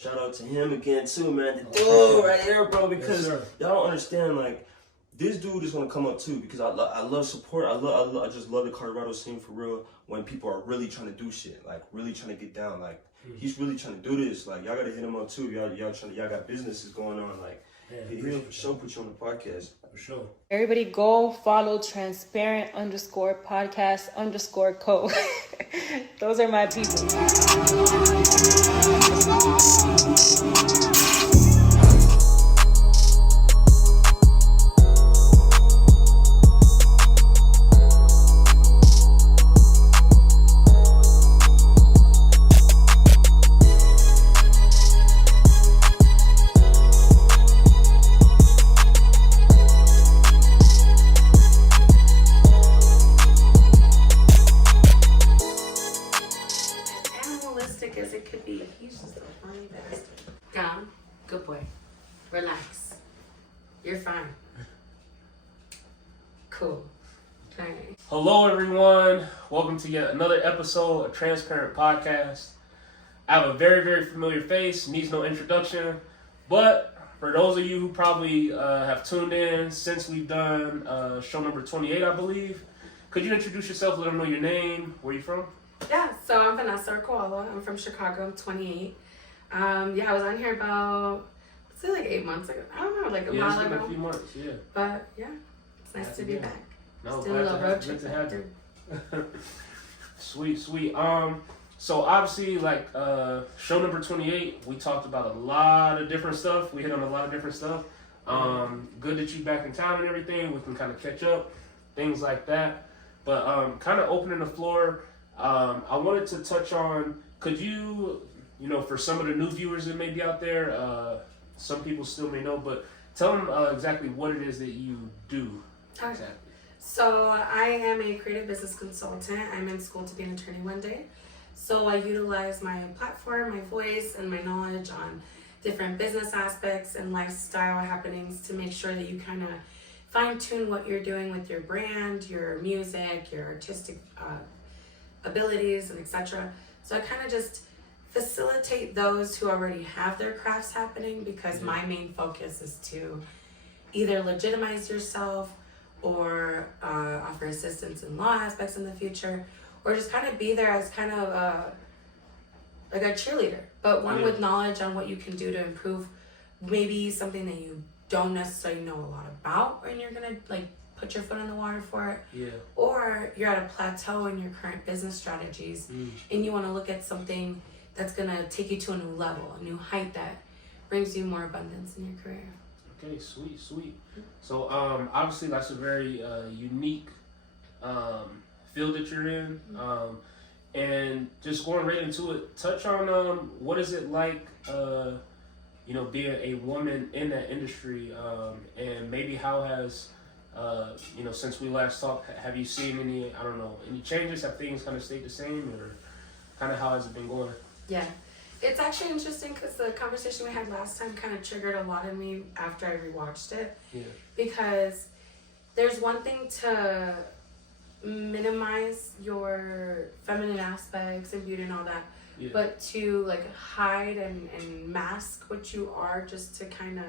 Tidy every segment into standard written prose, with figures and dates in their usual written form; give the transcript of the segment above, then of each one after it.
Shout out to him again too, man. Oh, right here, bro, because y'all don't understand, like, this dude is gonna come up too, because I love support. I just love the Colorado scene for real. When people are really trying to do shit, like really trying to get down, like he's really trying to do this. Like y'all gotta hit him up too. Y'all got businesses going on. Like he'll for sure put you on the podcast for sure. Everybody go follow transparent_podcast_co. Those are my people. As it could be. He's just a funny bastard. Down. Good boy. Relax. You're fine. Cool. Right. Hello everyone. Welcome to yet another episode of Transparent Podcast. I have a very, very familiar face, needs no introduction. But for those of you who probably have tuned in since we've done show number 28, I believe, could you introduce yourself, let them know your name, where you from? Yeah, so I'm Vanessa For A. I'm from Chicago. I'm 28. I was on here about, let's say like 8 months ago. I don't know, like a while ago. A few months, yeah. But yeah, it's nice to be back. No, still a little road trip. Sweet. So obviously, like show number 28, we talked about a lot of different stuff. We hit on a lot of different stuff. Good that you back in town and everything. We can kind of catch up, things like that. But kind of opening the floor. I wanted to touch on, could you, for some of the new viewers that may be out there, some people still may know, but tell them exactly what it is that you do. Okay. Exactly. So I am a creative business consultant. I'm in school to be an attorney one day. So I utilize my platform, my voice, and my knowledge on different business aspects and lifestyle happenings to make sure that you kind of fine-tune what you're doing with your brand, your music, your artistic abilities, and etc. So I kind of just facilitate those who already have their crafts happening, because my main focus is to either legitimize yourself or offer assistance in law aspects in the future, or just kind of be there as kind of like a cheerleader, but one with knowledge on what you can do to improve maybe something that you don't necessarily know a lot about, and you're gonna like put your foot in the water for it. Yeah. Or you're at a plateau in your current business strategies and you want to look at something that's going to take you to a new level, a new height that brings you more abundance in your career. Okay, sweet. So obviously that's a very unique field that you're in. And just going right into it, touch on what is it like being a woman in that industry, and maybe how has since we last talked, have you seen any changes? Have things kind of stayed the same, or kind of how has it been going? Yeah, it's actually interesting because the conversation we had last time kind of triggered a lot in me after I rewatched it. Yeah. Because there's one thing to minimize your feminine aspects and beauty and all that, but to like hide and mask what you are just to kind of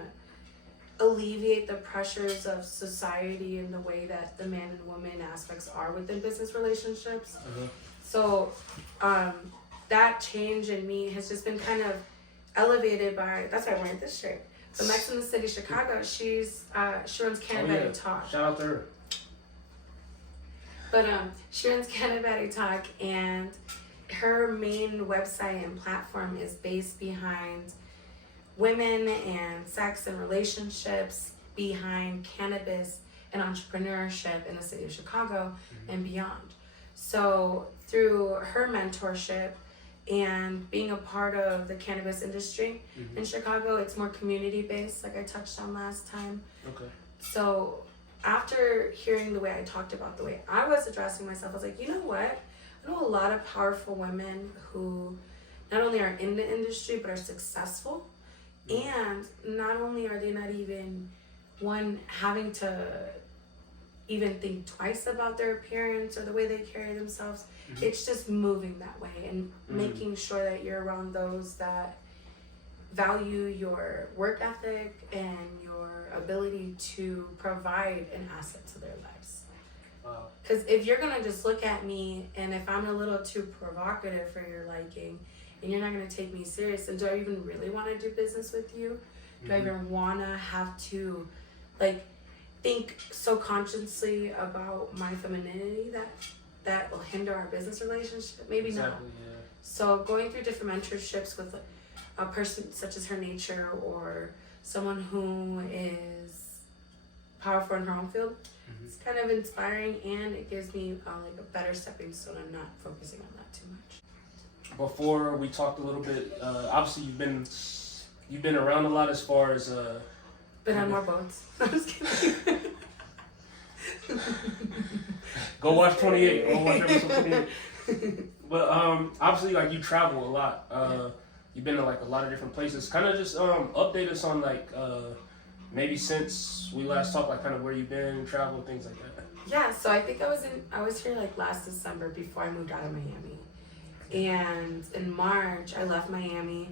alleviate the pressures of society and the way that the man and woman aspects are within business relationships. So that change in me has just been kind of elevated by, that's why I'm wearing this shirt. So Mex in the City, Chicago, she runs Canada Talk. Shout out to her. But she runs Canada Talk, and her main website and platform is based behind women and sex and relationships, behind cannabis and entrepreneurship in the city of Chicago and beyond. So through her mentorship and being a part of the cannabis industry in Chicago, it's more community based, like I touched on last time. Okay. So after hearing the way I talked about the way I was addressing myself, I was like, you know what? I know a lot of powerful women who not only are in the industry but are successful. And not only are they not even having to even think twice about their appearance or the way they carry themselves. Mm-hmm. It's just moving that way and making sure that you're around those that value your work ethic and your ability to provide an asset to their lives. Wow. Because if you're gonna just look at me and if I'm a little too provocative for your liking and you're not gonna take me serious, and do I even really want to do business with you? Do I even want to have to like think so consciously about my femininity that will hinder our business relationship? Maybe not. Yeah. So going through different mentorships with a person such as her nature or someone who is powerful in her own field, it's kind of inspiring, and it gives me like a better stepping stone. I'm not focusing on that too much. Before we talked a little bit, obviously you've been around a lot as far as Been on more boats. I'm just kidding. Go watch 28. Go watch episode 28. But obviously, like, you travel a lot. You've been to like a lot of different places. Kind of just update us on like maybe since we last talked, like kind of where you've been, travel, things like that. Yeah, so I think I was here like last December before I moved out of Miami. And in March I left Miami,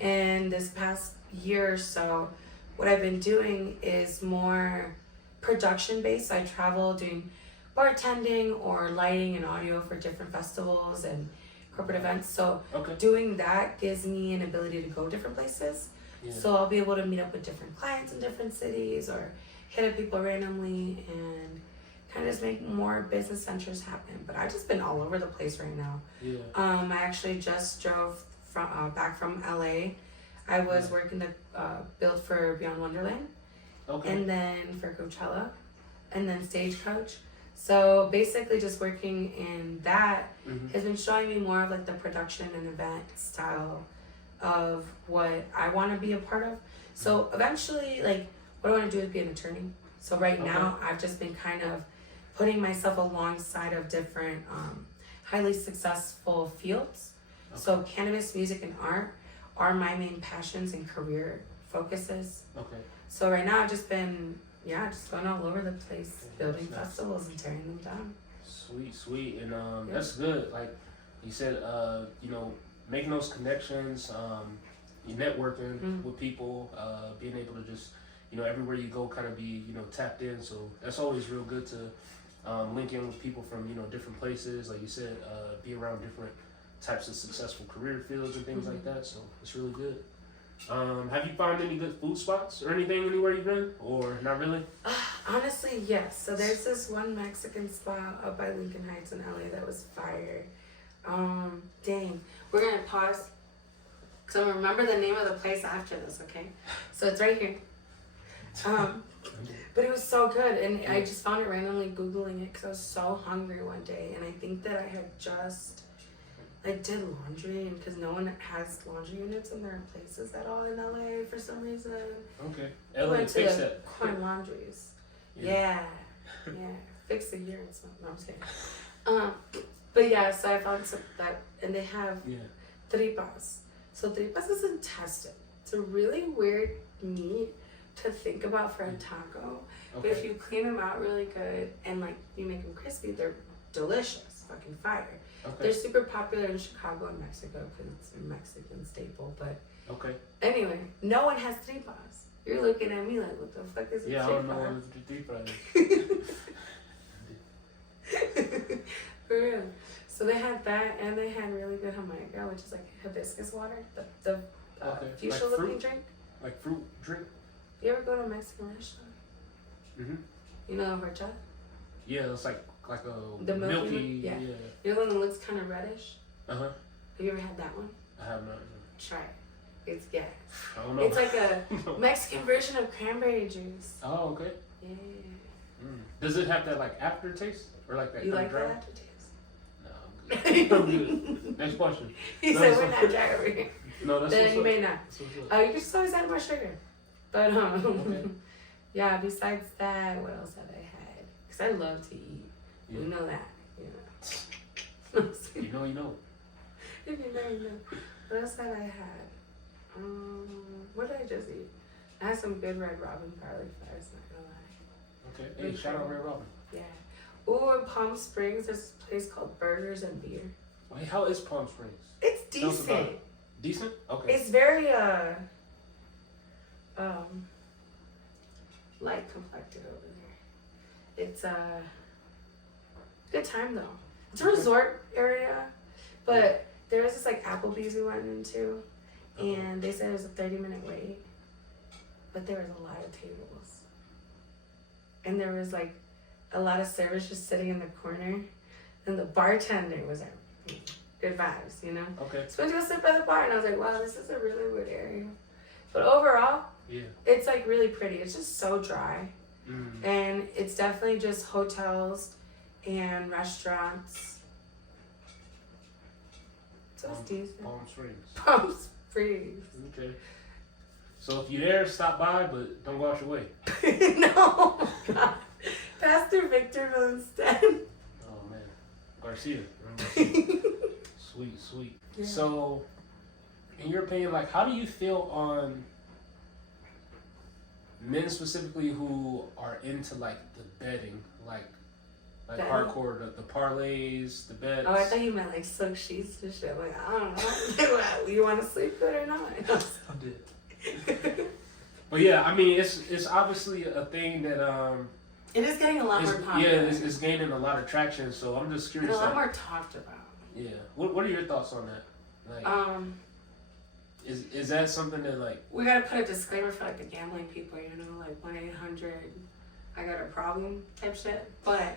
and this past year or so what I've been doing is more production based. I travel doing bartending or lighting and audio for different festivals and corporate events. So doing that gives me an ability to go different places. Yeah. So I'll be able to meet up with different clients in different cities or hit up people randomly and kind of just make more business ventures happen. But I've just been all over the place right now. Yeah. I actually just drove back from LA. I was working the build for Beyond Wonderland, and then for Coachella, and then Stagecoach. So basically just working in that has been showing me more of like the production and event style of what I want to be a part of. So eventually, like, what I want to do is be an attorney. So right now I've just been kind of putting myself alongside of different highly successful fields. So cannabis, music, and art are my main passions and career focuses. So right now I've just been just going all over the place, building festivals and tearing them down. Sweet. And that's good. Like you said, you know, making those connections, you networking with people, being able to just, you know, everywhere you go kind of be, you know, tapped in. So that's always real good to link in with people from, you know, different places. Like you said, be around different types of successful career fields and things like that. So it's really good. Have you found any good food spots or anything anywhere you've been, or not really? Honestly, yes. So there's this one Mexican spot up by Lincoln Heights in LA that was fire. Dang. We're gonna pause. So remember the name of the place after this, okay? So it's right here. But it was so good, and I just found it randomly Googling it because I was so hungry one day, and I think that I had just did laundry, and because no one has laundry units in their places at all in LA for some reason. LA, went to fix the that. Coin Laundries. Yeah. Fix the year and stuff. No, I'm just kidding. But yeah, so I found some that, and they have tripas. So tripas is intestine. It's a really weird meat to think about for a taco. But if you clean them out really good and like you make them crispy, they're delicious, fucking fire. They're super popular in Chicago and Mexico because it's a Mexican staple. But anyway, no one has tripas. You're looking at me like, what the fuck is a tripa? Yeah, I don't know what a tripa is. For real. So they had that, and they had really good jamaica, which is like hibiscus water, the fuchsia like looking drink. Like fruit drink? You ever go to a Mexican restaurant? You know horchata? Yeah, it's like a the milky. Yeah. You know one that looks kind of reddish? Have you ever had that one? I have not. Try it. It's I don't know. It's like a Mexican version of cranberry juice. Oh, okay. Yeah. Does it have that like aftertaste or like that? You like dry? that aftertaste? No, I'm good. Next question. He said we're not dry over here. No, that's Then you may not. You You can just always add more sugar. But yeah. Besides that, what else have I had? Because I love to eat. You know that. You know. You know. If you know, you know. What else have I had? What did I just eat? I had some good Red Robin garlic fries. Not gonna lie. Okay. Hey, shout out Red Robin. Yeah. Ooh, in Palm Springs, there's a place called Burgers and Beer. Wait, how is Palm Springs? It's decent. Decent? Okay. It's very light complected over there. It's a good time though. It's a resort area, but there was this like Applebee's we went into, and they said it was a 30-minute wait, but there was a lot of tables, and there was like a lot of servers just sitting in the corner, and the bartender was like, good vibes, you know? Okay. So we went to go sit by the bar, and I was like, wow, this is a really weird area. But overall, yeah, it's like really pretty. It's just so dry. And it's definitely just hotels and restaurants. So it's decent. Palm Springs. Palm Springs. Okay. So if you're there, stop by, but don't go out your way. No, God. Pass through Victorville instead. Oh man, Garcia. Sweet. Yeah. So, in your opinion, like, how do you feel on men specifically who are into like the betting, like betting? Hardcore, the parlays, the bets? Oh, I thought you meant like silk sheets and shit. Like, I don't know. You want to sleep good or not? I did. But yeah, I mean, it's obviously a thing that it is getting a lot more popular. Yeah, it's gaining a lot of traction. So I'm just curious. And a lot more talked about. Yeah. What are your thoughts on that? Like, is that something that like we gotta put a disclaimer for like the gambling people, you know, like 1-800 I got a problem type shit. But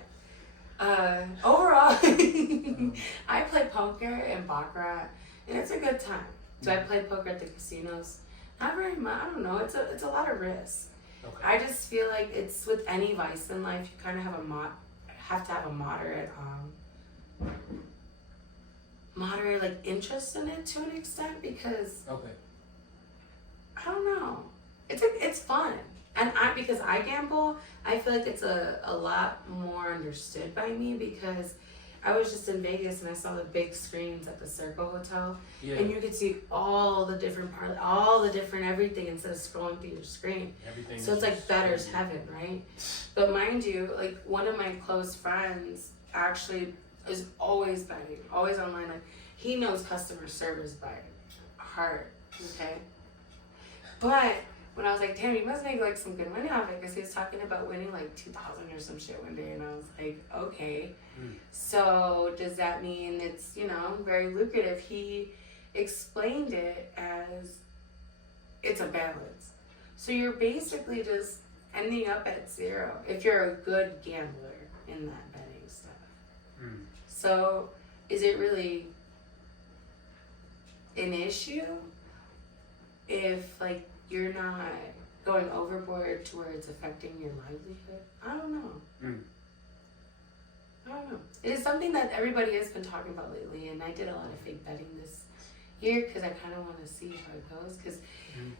overall, I play poker and baccarat, and it's a good time. So I play poker at the casinos. Not very much. I don't know. It's a lot of risk. Okay. I just feel like it's with any vice in life, you kind of have to have a moderate like interest in it to an extent, because I don't know, it's fun, and because I gamble, I feel like it's a lot more understood by me, because I was just in Vegas and I saw the big screens at the Circle Hotel, and you could see all the different everything instead of scrolling through your screen. Everything. So it's like better's heaven, right? But mind you, like one of my close friends actually is always betting, always online. Like he knows customer service by heart, okay? But when I was like, damn, you must make like some good money off it, because he was talking about winning like 2,000 or some shit one day, and I was like, okay. So does that mean it's, you know, very lucrative? He explained it as it's a balance. So you're basically just ending up at zero if you're a good gambler in that betting stuff. So is it really an issue if like you're not going overboard to where it's affecting your livelihood? I don't know. I don't know. It is something that everybody has been talking about lately, and I did a lot of fake betting this year because I kind of want to see how it goes. Because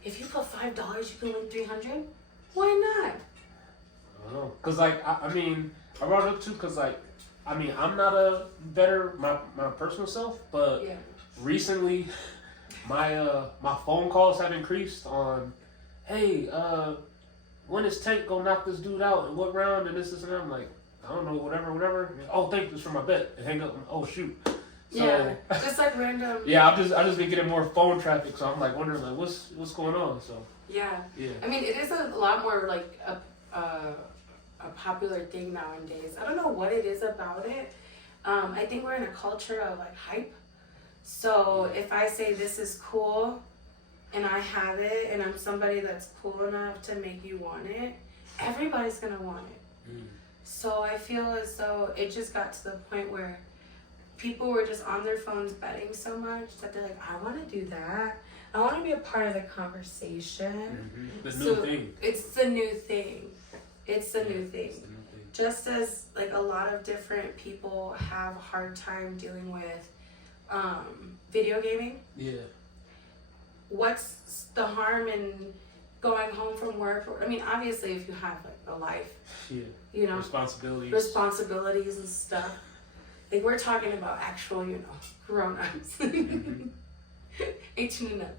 if you put $5, you can win 300. Why not? I don't know. Cause like I mean, I brought it up too. Cause like I mean, I'm not a bettor my personal self, but recently my phone calls have increased on, hey, when is Tank gonna knock this dude out and what round and this and that. I'm like, I don't know, whatever. Oh, thank you, this for my bet. And hang up. Oh shoot. So, just like random. Yeah, I just been getting more phone traffic, so I'm like wondering like what's going on. So Yeah. I mean, it is a lot more like a popular thing nowadays. I don't know what it is about it. I think we're in a culture of like hype. So if I say this is cool and I have it and I'm somebody that's cool enough to make you want it, everybody's gonna want it. So I feel as though it just got to the point where people were just on their phones betting so much that they're like, I want to do that. I want to be a part of the conversation. The new thing. It's the new thing. It's the new thing. Just as like a lot of different people have a hard time dealing with video gaming. Yeah. What's the harm in going home from work? I mean, obviously, if you have like a life, you know, responsibilities and stuff. Like we're talking about actual, you know, grown-ups. Hey, tuning up.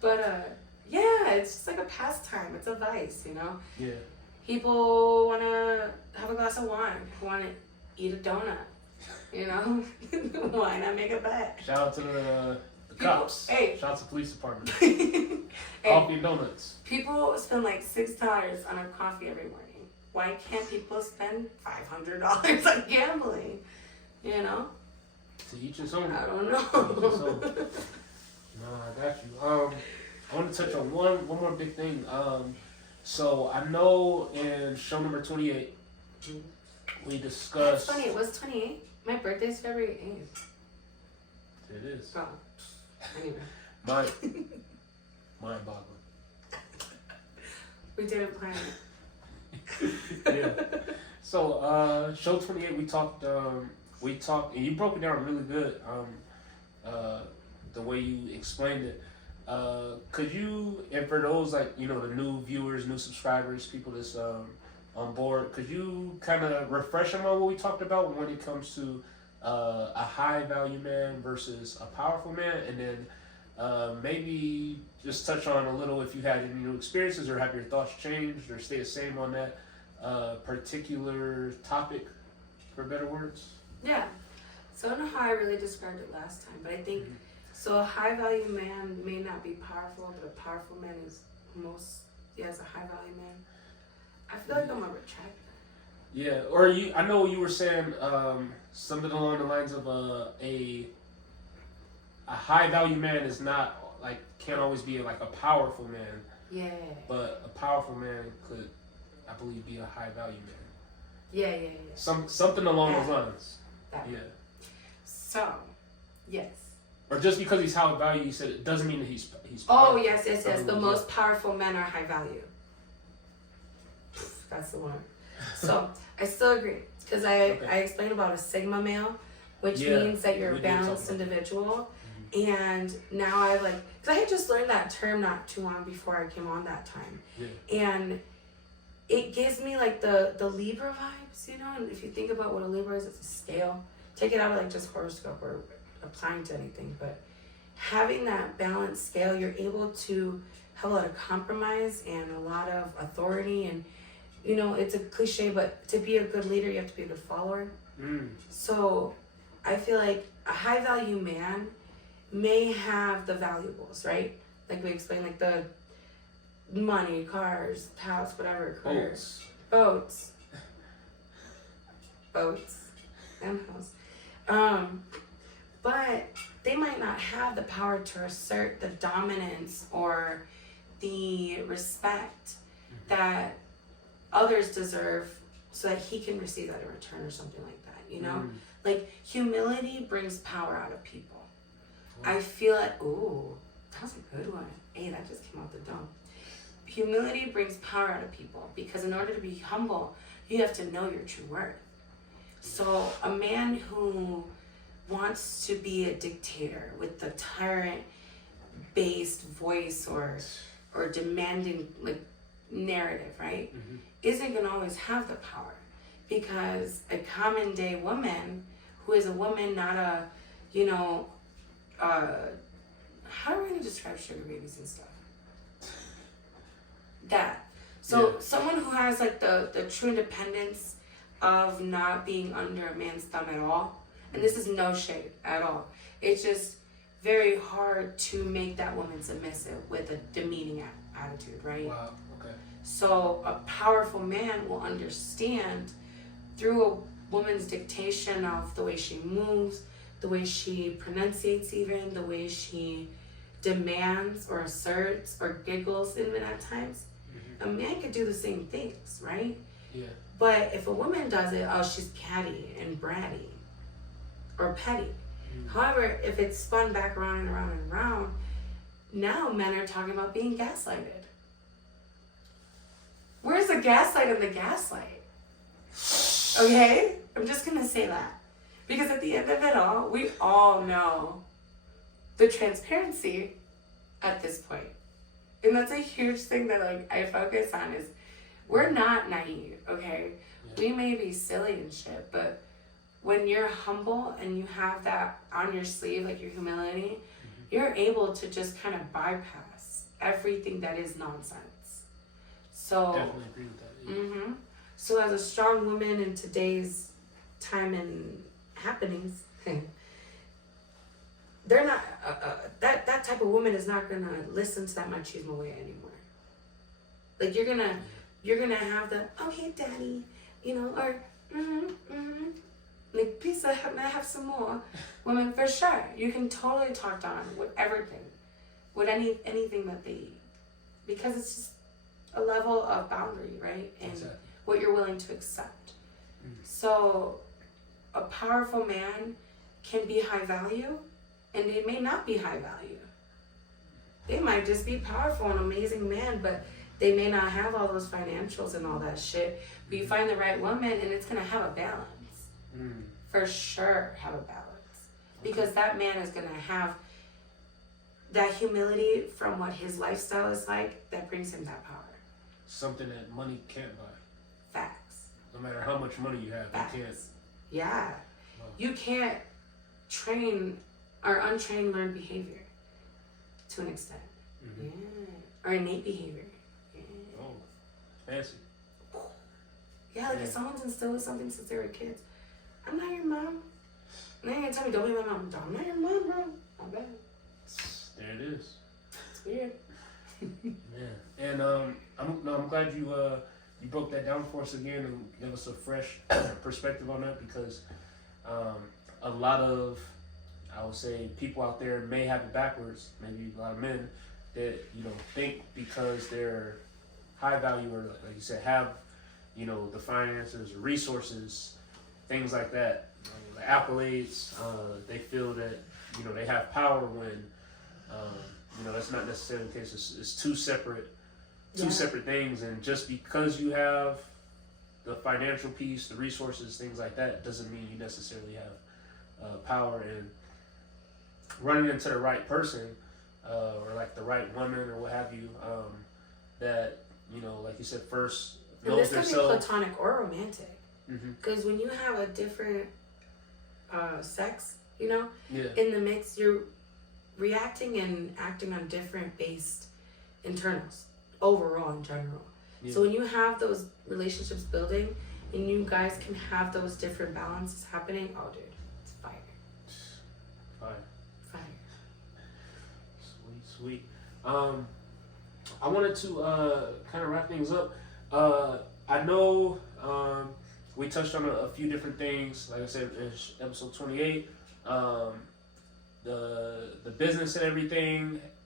But yeah, it's just like a pastime. It's a vice, you know. Yeah. People want to have a glass of wine. Want to eat a donut. You know, why not make a bet? Shout out to the Cops. Hey. Shout out to the police department. Hey, Coffee and donuts. people spend like $6 on a coffee every morning. Why can't people spend $500 on gambling? You know? To each his own. I don't To each his know. own. No, I got you. I want to touch on one more big thing. So I know in show number 28, we discussed. That's funny. It was 28. My birthday's February 8th. It is. Oh. Anyway. Mind-boggling. We didn't plan it. Yeah. So show 28, we talked, and you broke it down really good. The way you explained it. Could you, and for those like the new viewers, new subscribers, people that's on board, could you kind of refresh them on what we talked about when it comes to a high value man versus a powerful man, and then maybe just touch on a little if you had any new experiences or have your thoughts changed or stay the same on that particular topic, for better words? Yeah. So I don't know how I really described it last time, but I think so. A high value man may not be powerful, but a powerful man is a high value man. I feel like I'm gonna retract that. Yeah, or I know you were saying something along the lines of a high value man is not can't always be like a powerful man. Yeah. But a powerful man could, I believe, be a high value man. Yeah. Something along those lines. That. Yeah. So, yes. Or just because he's high value, you said it doesn't mean that he's Oh, powerful. yes. The most powerful men are high value. That's the one. So, I still agree. Because I explained about a Sigma male, which means that you're a balanced individual. Mm-hmm. And now because I had just learned that term not too long before I came on that time. Yeah. And it gives me the Libra vibes, and if you think about what a Libra is, it's a scale. Take it out of just horoscope or applying to anything, but having that balanced scale, you're able to have a lot of compromise and a lot of authority, and it's a cliche, but to be a good leader, you have to be a good follower. So I feel like a high value man may have the valuables, right? Like we explained, the money, cars, house, whatever, careers, boats, and house. But they might not have the power to assert the dominance or the respect that others deserve, so that he can receive that in return or something like that. Humility brings power out of people. I feel that was a good one. Hey, that just came out the dome. Humility brings power out of people, because in order to be humble, you have to know your true worth. So a man who wants to be a dictator with the tyrant-based voice or demanding narrative, right, isn't going to always have the power, because a common day woman who is a woman, not a, how are we going to describe sugar babies and stuff? Someone who has the true independence of not being under a man's thumb at all, and this is no shade at all, it's just very hard to make that woman submissive with a demeaning attitude, right? Wow. Okay. So a powerful man will understand through a woman's dictation of the way she moves, the way she pronunciates, even the way she demands or asserts or giggles even at times. A man could do the same things, right? Yeah. But if a woman does it, she's catty and bratty or petty. However, if it's spun back around and around and around, now men are talking about being gaslighted. Where's the gaslight and the gaslight? Okay? I'm just going to say that. Because at the end of it all, we all know the transparency at this point. And that's a huge thing that I focus on is we're not naive, okay? Yeah. We may be silly and shit, but when you're humble and you have that on your sleeve, your humility, you're able to just kind of bypass everything that is nonsense. So definitely agree with that. Yeah. So as a strong woman in today's time and happenings, they're not that type of woman is not gonna listen to that machismo way anymore. Like you're gonna have the okay, daddy, or like pizza. May I have some more? Women, for sure, you can totally talk down with everything, with anything that they eat, because it's just a level of boundary, right? And exactly. What you're willing to accept. So, a powerful man can be high value, and they may not be high value. They might just be powerful and amazing man, but they may not have all those financials and all that shit. But you find the right woman, and it's gonna have a balance. For sure, have a balance, because that man is gonna have that humility from what his lifestyle is like that brings him that power. Something that money can't buy. Facts. No matter how much money you have, Facts. you can't. Yeah. Wow. You can't train or untrain learned behavior to an extent. Yeah. Or innate behavior. Yeah. Oh, fancy. Yeah, like if someone's instilled something since they were kids. I'm not your mom. And they ain't gonna tell me, don't be my mom. I'm not your mom, bro. My bad. There it is. It's weird. Man. And I'm glad you broke that down for us again and gave us a fresh perspective on that, because a lot of, I would say, people out there may have it backwards. Maybe a lot of men that think because they're high value, or like you said, have the finances, resources, things like that, the accolades, they feel that they have power when that's not necessarily the case. It's two separate things, and just because you have the financial piece, the resources, things like that, doesn't mean you necessarily have power. And running into the right person, or like the right woman or what have you, that like you said, first knows and this themselves. can be platonic or romantic, because when you have a different sex, in the mix, you're reacting and acting on different based internals overall in general. Yeah. So when you have those relationships building and you guys can have those different balances happening, oh dude, it's fire. Fire. Sweet. I wanted to kind of wrap things up. I know we touched on a few different things. Like I said, in episode 28, the business and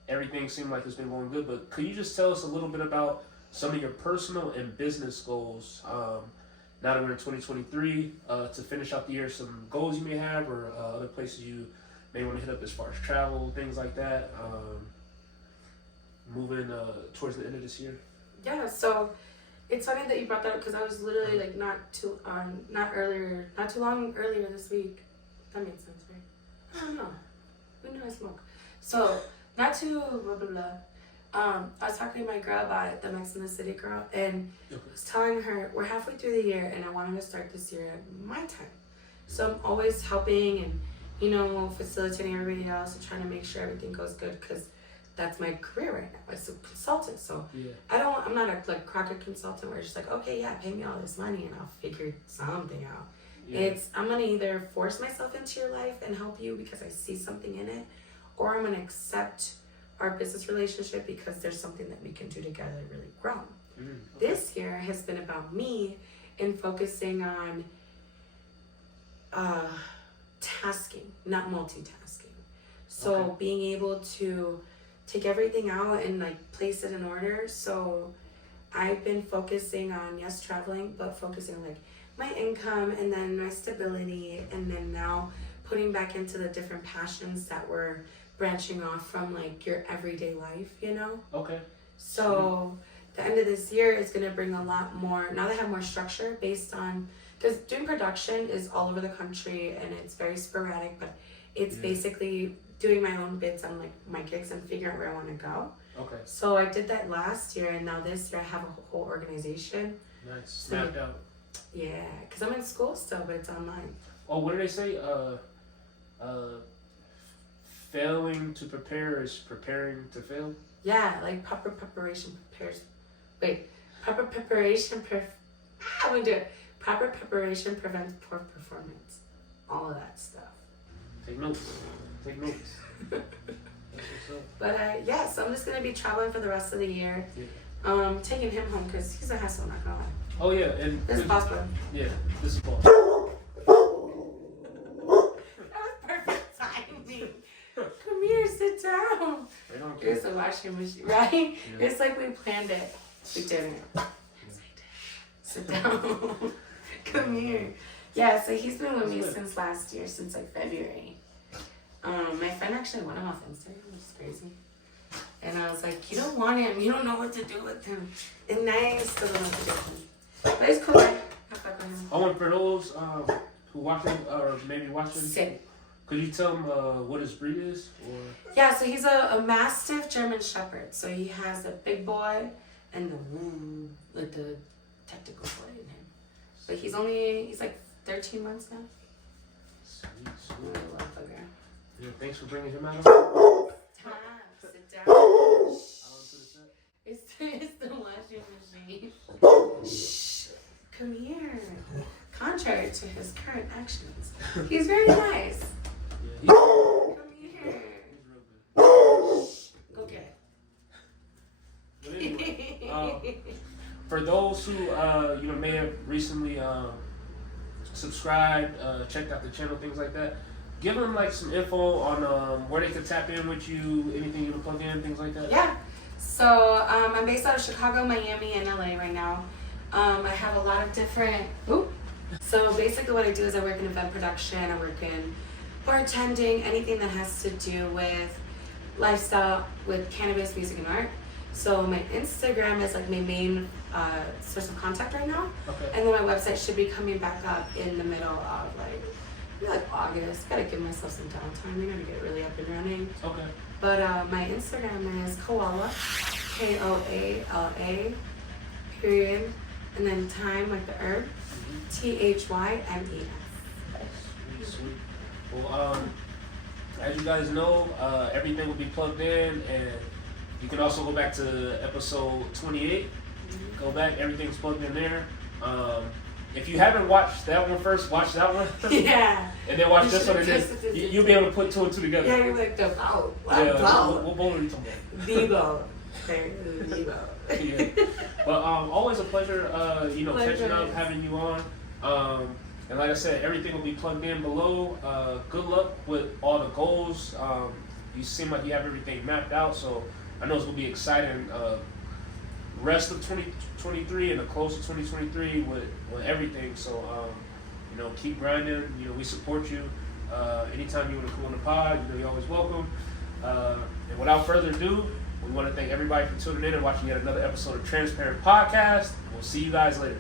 everything seemed like it's been going good. But could you just tell us a little bit about some of your personal and business goals now that we're in 2023, to finish out the year? Some goals you may have, or other places you may want to hit up as far as travel, things like that, moving towards the end of this year? Yeah, so it's funny that you brought that up, because I was literally like not too long earlier this week. That makes sense, right? I don't know. When do I smoke? So not too blah blah blah. I was talking to my girl about it, the Mex in the City girl, and I was telling her we're halfway through the year, and I wanted to start this year at my time. So I'm always helping and facilitating everybody else and trying to make sure everything goes good, because that's my career right now as a consultant. So I'm not a Crockett consultant where it's just like, okay, yeah, pay me all this money and I'll figure something out. Yeah. I'm gonna either force myself into your life and help you because I see something in it, or I'm gonna accept our business relationship because there's something that we can do together to really grow. Okay. This year has been about me and focusing on tasking, not multitasking. So being able to take everything out and place it in order. So I've been focusing on, yes, traveling, but focusing on my income and then my stability, and then now putting back into the different passions that were branching off from your everyday life, Okay. So the end of this year is going to bring a lot more, now that I have more structure based on, because doing production is all over the country and it's very sporadic, but it's basically doing my own bits on my gigs and figuring out where I want to go. Okay. So I did that last year, and now this year I have a whole organization. Nice. Mapped out. Yeah, because I'm in school still, but it's online. Oh, what do they say? Failing to prepare is preparing to fail? Yeah, proper preparation prepares. Wait, proper preparation I'm gonna do it. Proper preparation prevents poor performance. All of that stuff. Take notes. Take notes. That's what's up. But yeah, so I'm just gonna be traveling for the rest of the year. Yeah. Taking him home because he's a hassle, not gonna lie. Oh yeah, and This is possible. Yeah, this is Paul. That was perfect timing. Come here, sit down. Right on, Here's the washing machine, right? Yeah. It's like we planned it. We didn't. Sit down. Come here. Yeah, so he's been with me since last year, since like February. My friend actually went him off Instagram, which is crazy. And I was like, you don't want him. You don't know what to do with him. And now I still don't know what to do with him. But it's cool. I fuck with him. Oh, and for those who watching or maybe watching, Same. could you tell them what his breed is? Or Yeah, so he's a Mastiff German Shepherd. So he has the big boy and like the technical boy in him. But he's like 13 months now. Sweet. Little motherfucker. Yeah, thanks for bringing him out. Time. Sit down. It's the washing machine. Shh. Come here. Contrary to his current actions, he's very nice. Yeah, Come here. he's real good. Go get But anyway, for those who may have recently subscribed, checked out the channel, things like that, give them like some info on where they could tap in with you, anything you can plug in, things like that. Yeah. So I'm based out of Chicago, Miami, and LA right now. I have a lot of different. So basically, what I do is I work in event production. I work in bartending, anything that has to do with lifestyle, with cannabis, music, and art. So my Instagram is like my main source of contact right now. Okay. And then my website should be coming back up in the middle of like August. Gotta give myself some downtime, to get really up and running. Okay. But my Instagram is Koala, Koala, period, and then time like the herb, THYMES. Sweet. Well, as you guys know, everything will be plugged in, and you can also go back to episode 28. Go back, everything's plugged in there. If you haven't watched that one first, watch that one. Yeah. And then watch this one, and then you'll be able to put two and two together. Yeah, you're like, the bow. We'll both read some more. Debo. Yeah. But always a pleasure, catching up, having you on. And like I said, everything will be plugged in below. Good luck with all the goals. You seem like you have everything mapped out, so I know it's going to be exciting. Rest of 2023 and the close of 2023 with everything. So, keep grinding. We support you. Anytime you want to come on the pod, you're always welcome. And without further ado, we want to thank everybody for tuning in and watching yet another episode of Transparent Podcast. We'll see you guys later.